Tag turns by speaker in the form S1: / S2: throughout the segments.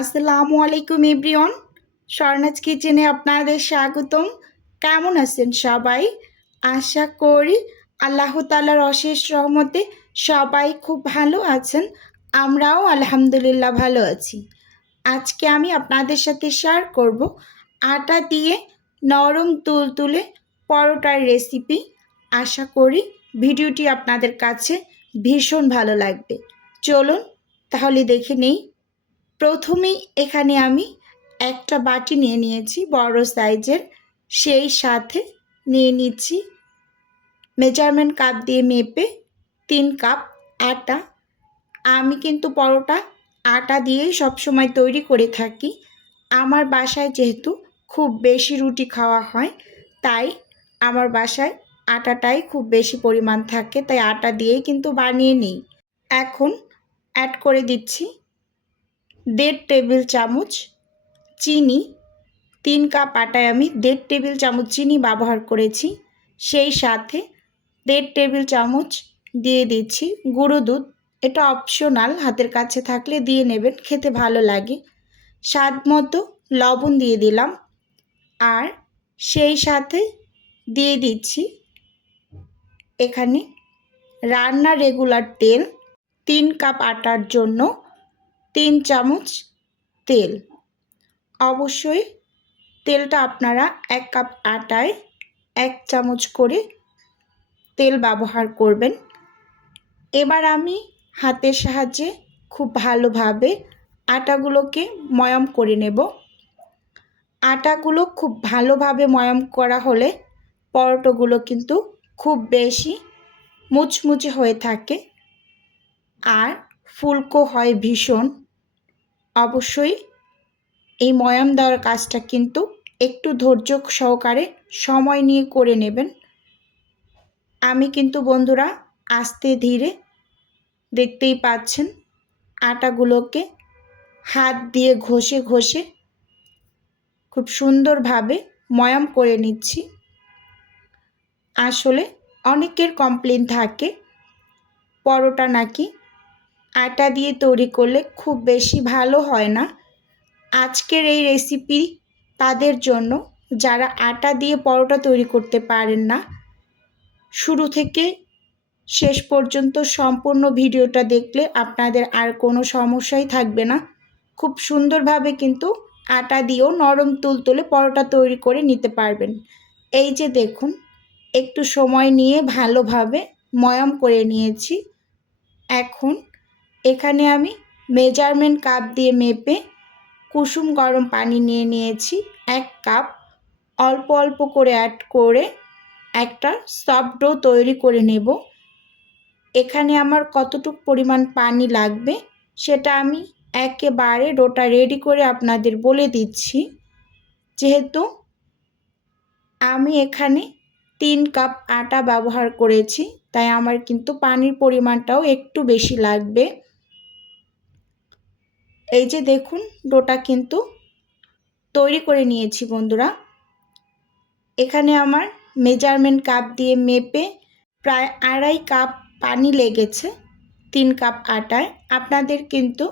S1: আসসালামু আলাইকুম এভরিওয়ান। স্বর্ণাজ কিচেনে আপনাদের স্বাগতম। কেমন আছেন সবাই? আশা করি আল্লাহ তালার অশেষ রহমতে সবাই খুব ভালো আছেন। আমরাও আলহামদুলিল্লাহ ভালো আছি। আজকে আমি আপনাদের সাথে শেয়ার করব আটা দিয়ে নরম তুলতুলে পরোটার রেসিপি আশা করি ভিডিওটি আপনাদের কাছে ভীষণ ভালো লাগবে। চলুন তাহলে দেখে নেই। প্রথমেই এখানে আমি একটা বাটি নিয়ে নিয়েছি, বড় সাইজের। সেই সাথে নিয়ে নিচ্ছি মেজারমেন্ট কাপ দিয়ে মেপে তিন কাপ আটা। আমি কিন্তু পরোটা, আটা দিয়েই সবসময় তৈরি করে থাকি। আমার বাসায় যেহেতু খুব বেশি রুটি খাওয়া হয়, তাই আমার বাসায় আটাটাই খুব বেশি পরিমাণ থাকে, তাই আটা দিয়েই কিন্তু বানিয়ে নিই। এখন অ্যাড করে দিচ্ছি দেড় টেবিল চামচ চিনি, তিন কাপ আটায় আমি দেড় টেবিল চামচ চিনি ব্যবহার করেছি। সেই সাথে দেড় টেবিল চামচ দিয়ে দিচ্ছি গুঁড়ো দুধ। এটা অপশনাল হাতের কাছে থাকলে দিয়ে নেবেন, খেতে ভালো লাগে। স্বাদ মতো লবণ দিয়ে দিলাম। আর সেই সাথে দিয়ে দিচ্ছি এখানে রান্না রেগুলার তেল, তিন কাপ আটার জন্য তিন চামচ তেল। অবশ্যই তেলটা আপনারা এক কাপ আটায় এক চামচ করে তেল ব্যবহার করবেন। এবার আমি হাতের সাহায্যে খুব ভালোভাবে আটাগুলোকে ময়াম করে নেব। আটাগুলো খুব ভালোভাবে ময়াম করা হলে পরোটোগুলো কিন্তু খুব বেশি মুচমুচে হয়ে থাকে। আর ফুলকো হয় ভীষণ। অবশ্যই এই ময়াম দেওয়ার কাজটা কিন্তু একটু ধৈর্য সহকারে সময় নিয়ে করে নেবেন। আমি কিন্তু বন্ধুরা আস্তে ধীরে দেখতেই পাচ্ছেন আটাগুলোকে হাত দিয়ে ঘষে ঘষে খুব সুন্দরভাবে ময়াম করে নিচ্ছি। আসলে অনেকের কমপ্লেন থাকে, পরোটা নাকি আটা দিয়ে তৈরি করলে খুব বেশি ভালো হয় না। আজকের এই রেসিপি তাদের জন্য। যারা আটা দিয়ে পরোটা তৈরি করতে পারেন না, শুরু থেকে শেষ পর্যন্ত সম্পূর্ণ ভিডিওটা দেখলে আপনাদের আর কোনো সমস্যাই থাকবে না। খুব সুন্দরভাবে কিন্তু আটা দিয়েও নরম তুলতুলে পরোটা তৈরি করে নিতে পারবেন। এই যে দেখুন, একটু সময় নিয়ে ভালোভাবে ময়াম করে নিয়েছি। এখন এখানে আমি মেজারমেন্ট কাপ দিয়ে মেপে কুসুম গরম পানি নিয়ে নিয়েছি। এক কাপ অল্প অল্প করে অ্যাড করে একটা সফট ডো তৈরি করে নেব। এখানে আমার কতটুক পরিমাণ পানি লাগবে সেটা আমি একেবারে ডোটা রেডি করে আপনাদের বলে দিচ্ছি। যেহেতু আমি এখানে তিন কাপ আটা ব্যবহার করেছি, তাই আমার কিন্তু পানির পরিমাণটাও একটু বেশি লাগবে। এই যে দেখুন, ডোটা কিন্তু তৈরি করে নিয়েছি বন্ধুরা। এখানে আমার মেজারমেন্ট কাপ দিয়ে মেপে প্রায় আড়াই কাপ পানি লেগেছে, তিন কাপ আটায়। আপনাদের কিন্তু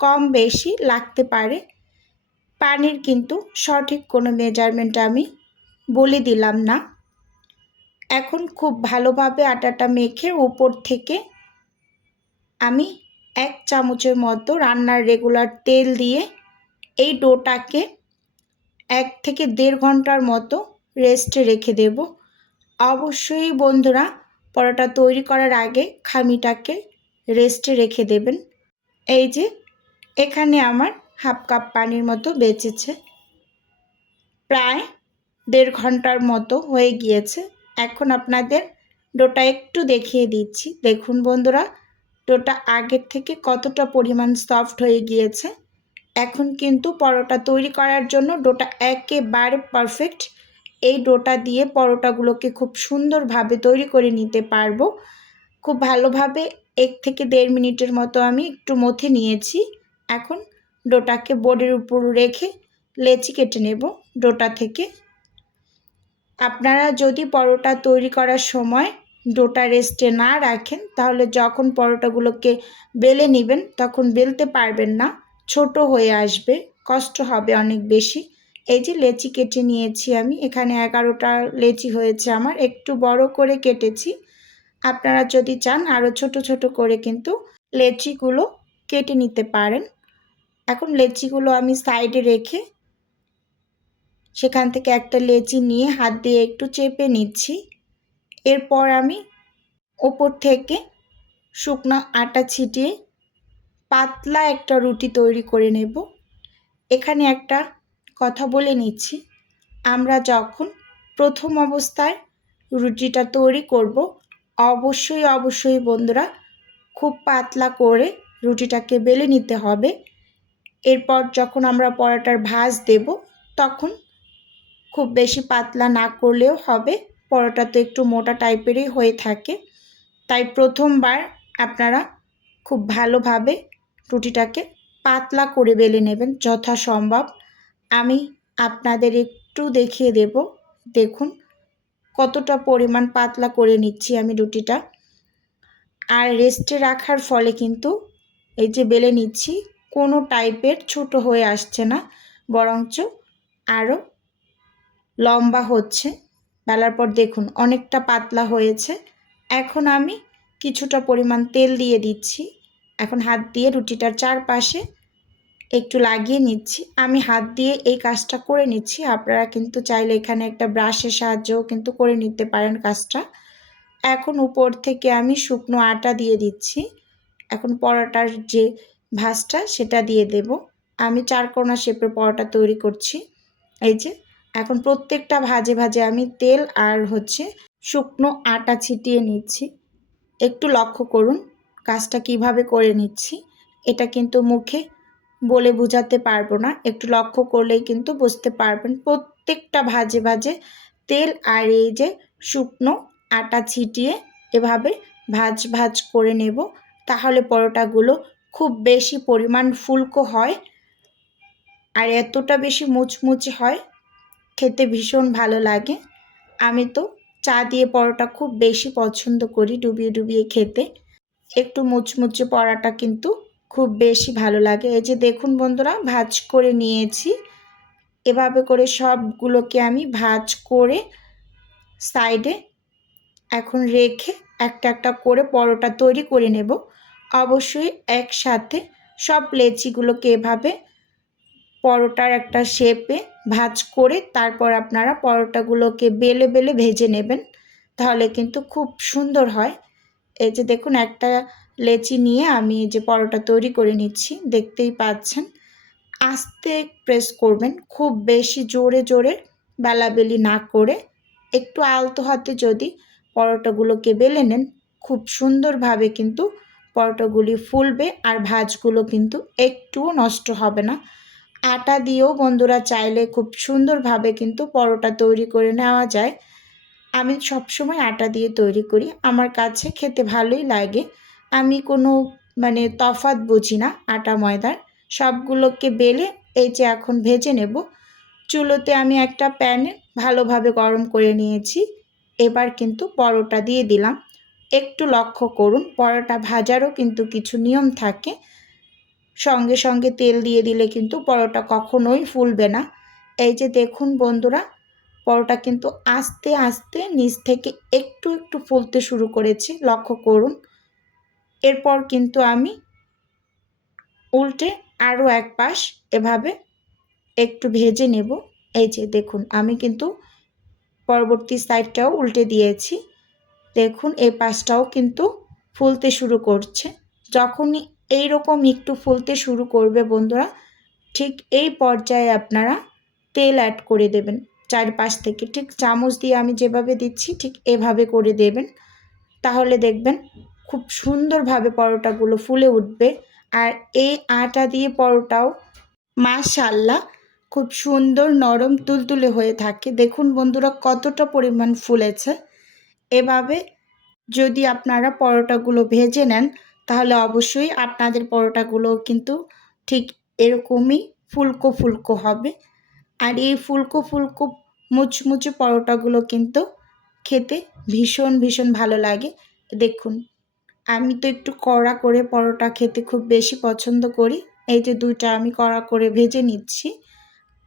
S1: কম বেশি লাগতে পারে। পানির কিন্তু সঠিক কোনো মেজারমেন্ট আমি বলে দিলাম না। এখন খুব ভালোভাবে আটাটা মেখে উপর থেকে আমি এক চামচের মতো রান্নার রেগুলার তেল দিয়ে এই ডোটাকে এক থেকে দেড় ঘণ্টার মতো রেস্টে রেখে দেব। অবশ্যই বন্ধুরা পরোটা তৈরি করার আগে খামিটাকে রেস্টে রেখে দেবেন। এই যে এখানে আমার হাফ কাপ পানির মতো বেঁচেছে। প্রায় দেড় ঘণ্টার মতো হয়ে গিয়েছে। এখন আপনাদের ডোটা একটু দেখিয়ে দিচ্ছি। দেখুন বন্ধুরা ডোটা আগের থেকে কতটা পরিমাণ সফট হয়ে গিয়েছে? এখন কিন্তু পরোটা তৈরি করার জন্য ডোটা একেবারে পারফেক্ট এই ডোটা দিয়ে পরোটাগুলোকে খুব সুন্দরভাবে তৈরি করে নিতে পারব। খুব ভালোভাবে এক থেকে দেড় মিনিটের মতো আমি একটু মথে নিয়েছি। এখন ডোটাকে বোর্ডের উপর রেখে লেচি কেটে নেব ডোটা থেকে। আপনারা যদি পরোটা তৈরি করার সময় ডোটা রেস্টে না রাখেন, তাহলে যখন পরোটাগুলোকে বেলে নেবেন, তখন বেলতে পারবেন না, ছোট হয়ে আসবে, কষ্ট হবে অনেক বেশি। এই যে লেচি কেটে নিয়েছি আমি, এখানে এগারোটা লেচি হয়েছে আমার, একটু বড় করে কেটেছি। আপনারা যদি চান আরও ছোট ছোট করে কিন্তু লেচিগুলো কেটে নিতে পারেন। এখন লেচিগুলো আমি সাইডে রেখে সেখান থেকে একটা লেচি নিয়ে হাত দিয়ে একটু চেপে নিচ্ছি। এরপর আমি ওপর থেকে শুকনো আটা ছিটিয়ে পাতলা একটা রুটি তৈরি করে নেব। এখানে একটা কথা বলে নিচ্ছি। আমরা যখন প্রথম অবস্থায় রুটিটা তৈরি করব, অবশ্যই অবশ্যই বন্ধুরা খুব পাতলা করে রুটিটাকে বেলে নিতে হবে। এরপর যখন আমরা পরোটার ভাজ দেব, তখন খুব বেশি পাতলা না করলেও হবে। পরোটা তো একটু মোটা টাইপেরই হয়ে থাকে। তাই প্রথমবার আপনারা খুব ভালোভাবে রুটিটাকে পাতলা করে বেলে নেবেন যথাসম্ভব। আমি আপনাদের একটু দেখিয়ে দেব। দেখুন কতটা পরিমাণ পাতলা করে নিচ্ছি আমি রুটিটা। আর রেস্টে রাখার ফলে কিন্তু এই যে বেলে নিচ্ছি কোনো টাইপের ছোট হয়ে আসছে না, বরঞ্চ আরও লম্বা হচ্ছে। বেলার পর দেখুন অনেকটা পাতলা হয়েছে। এখন আমি কিছুটা পরিমাণ তেল দিয়ে দিচ্ছি। এখন হাত দিয়ে রুটিটার চারপাশে একটু লাগিয়ে নিচ্ছি। আমি হাত দিয়ে এই কাজটা করে নিচ্ছি। আপনারা কিন্তু চাইলে এখানে একটা ব্রাশের সাহায্যও কিন্তু করে নিতে পারেন কাজটা। এখন উপর থেকে আমি শুকনো আটা দিয়ে দিচ্ছি। এখন পরোটার যে ভাজটা সেটা দিয়ে দেব। আমি চারকোনা শেপের পরোটা তৈরি করছি। এই যে এখন প্রত্যেকটা ভাজে ভাজে আমি তেল আর হচ্ছে শুকনো আটা ছিটিয়ে নিচ্ছি। একটু লক্ষ্য করুন কাজটা কীভাবে করে নিচ্ছি। এটা কিন্তু মুখে বলে বোঝাতে পারব না। একটু লক্ষ্য করলেই কিন্তু বুঝতে পারবেন প্রত্যেকটা ভাজে ভাজে তেল আর এই যে শুকনো আটা ছিটিয়ে এভাবে ভাজ ভাজ করে নেব। তাহলে পরোটাগুলো খুব বেশি পরিমাণ ফুলকো হয় আর এতটা বেশি মুচমুচে হয় খেতে ভীষণ ভালো লাগে। আমি তো চা দিয়ে পরোটা খুব বেশি পছন্দ করি ডুবিয়ে ডুবিয়ে খেতে। একটু মুচমুচে পরোটা কিন্তু খুব বেশি ভালো লাগে। এই যে দেখুন বন্ধুরা, ভাজ করে নিয়েছি। এভাবে করে সবগুলোকে আমি ভাজ করে সাইডে এখন রেখে একটা একটা করে পরোটা তৈরি করে নেব। অবশ্যই একসাথে সব লেচিগুলোকে এভাবে পরোটার একটা শেপে ভাজ করে তারপর আপনারা পরোটাগুলোকে বেলে বেলে ভেজে নেবেন। তাহলে কিন্তু খুব সুন্দর হয়। এই যে দেখুন, একটা লেচি নিয়ে আমি এই যে পরোটা তৈরি করে নিচ্ছি, দেখতেই পাচ্ছেন। আস্তে প্রেস করবেন, খুব বেশি জোরে জোরে বেলাবেলি না করে একটু আলতো হাতে যদি পরোটাগুলোকে বেলে নেন, খুব সুন্দরভাবে কিন্তু পরোটাগুলি ফুলবে আর ভাজগুলো কিন্তু একটুও নষ্ট হবে না। আটা দিয়েও বন্ধুরা চাইলে খুব সুন্দরভাবে কিন্তু পরোটা তৈরি করে নেওয়া যায়। আমি সবসময় আটা দিয়ে তৈরি করি। আমার কাছে খেতে ভালোই লাগে। আমি কোনো মানে তফাত বুঝি না আটা, ময়দার। সবগুলোকে বেলে এই যে এখন ভেজে নেব। চুলোতে আমি একটা প্যানে ভালোভাবে গরম করে নিয়েছি। এবার কিন্তু পরোটা দিয়ে দিলাম। একটু লক্ষ্য করুন, পরোটা ভাজারও কিন্তু কিছু নিয়ম থাকে। সঙ্গে সঙ্গে তেল দিয়ে দিলে কিন্তু পরোটা কখনোই ফুলবে না। এই যে দেখুন বন্ধুরা, পরোটা কিন্তু আস্তে আস্তে নিচ থেকে একটু একটু ফুলতে শুরু করেছে, লক্ষ্য করুন। এরপর কিন্তু আমি উল্টে আরও এক পাশ এভাবে একটু ভেজে নেব। এই যে দেখুন, আমি কিন্তু পরবর্তী সাইডটাও উল্টে দিয়েছি। দেখুন, এই পাশটাও কিন্তু ফুলতে শুরু করছে। যখনই এই রকম একটু ফুলতে শুরু করবে বন্ধুরা, ঠিক এই পর্যায়ে আপনারা তেল অ্যাড করে দেবেন চারপাশ থেকে। ঠিক চামচ দিয়ে আমি যেভাবে দিচ্ছি, ঠিক এভাবে করে দেবেন। তাহলে দেখবেন খুব সুন্দরভাবে পরোটাগুলো ফুলে উঠবে। আর এই আটা দিয়ে পরোটাও মাশাল্লাহ খুব সুন্দর নরম তুলতুলে হয়ে থাকে। দেখুন বন্ধুরা কতটা পরিমাণ ফুলেছে। এভাবে যদি আপনারা পরোটাগুলো ভেজে নেন তাহলে অবশ্যই আপনাদের পরোটাগুলো কিন্তু ঠিক এরকমই ফুলকো ফুলকো হবে। আর এই ফুলকো ফুলকো মুচমুচে পরোটাগুলো কিন্তু খেতে ভীষণ ভীষণ ভালো লাগে। দেখুন, আমি তো একটু কড়া করে পরোটা খেতে খুব বেশি পছন্দ করি। এই যে দুইটা আমি কড়া করে ভেজে নিচ্ছি।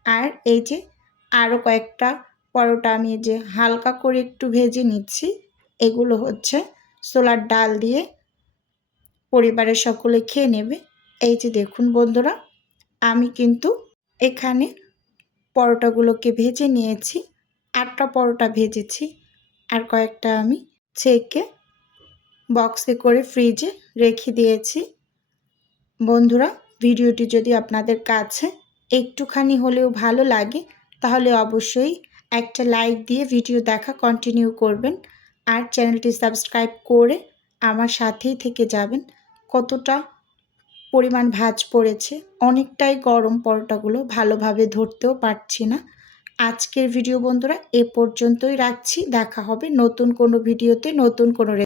S1: আর এই যে আরও কয়েকটা পরোটা আমি যে হালকা করে একটু ভেজে নিচ্ছি। এগুলো হচ্ছে সোলার ডাল দিয়ে পরিবারের সকলে খেয়ে নেবে। এই যে দেখুন বন্ধুরা, আমি কিন্তু এখানে পরোটাগুলোকে ভেজে নিয়েছি। আটটা পরোটা ভেজেছি আর কয়েকটা আমি ছেঁকে বক্সে করে ফ্রিজে রেখে দিয়েছি। বন্ধুরা, ভিডিওটি যদি আপনাদের কাছে একটুখানি হলেও ভালো লাগে, তাহলে অবশ্যই একটা লাইক দিয়ে ভিডিও দেখা কন্টিনিউ করবেন। আর চ্যানেলটি সাবস্ক্রাইব করে আমার সাথেই থেকে যাবেন। কতটা পরিমাণ ভাজ পড়েছে, অনেকটাই গরম পরোটাগুলো ভালোভাবে ধরতেও পারছি না। আজকের ভিডিও বন্ধুরা, এ পর্যন্তই রাখছি। দেখা হবে নতুন কোনো ভিডিওতে নতুন কোনো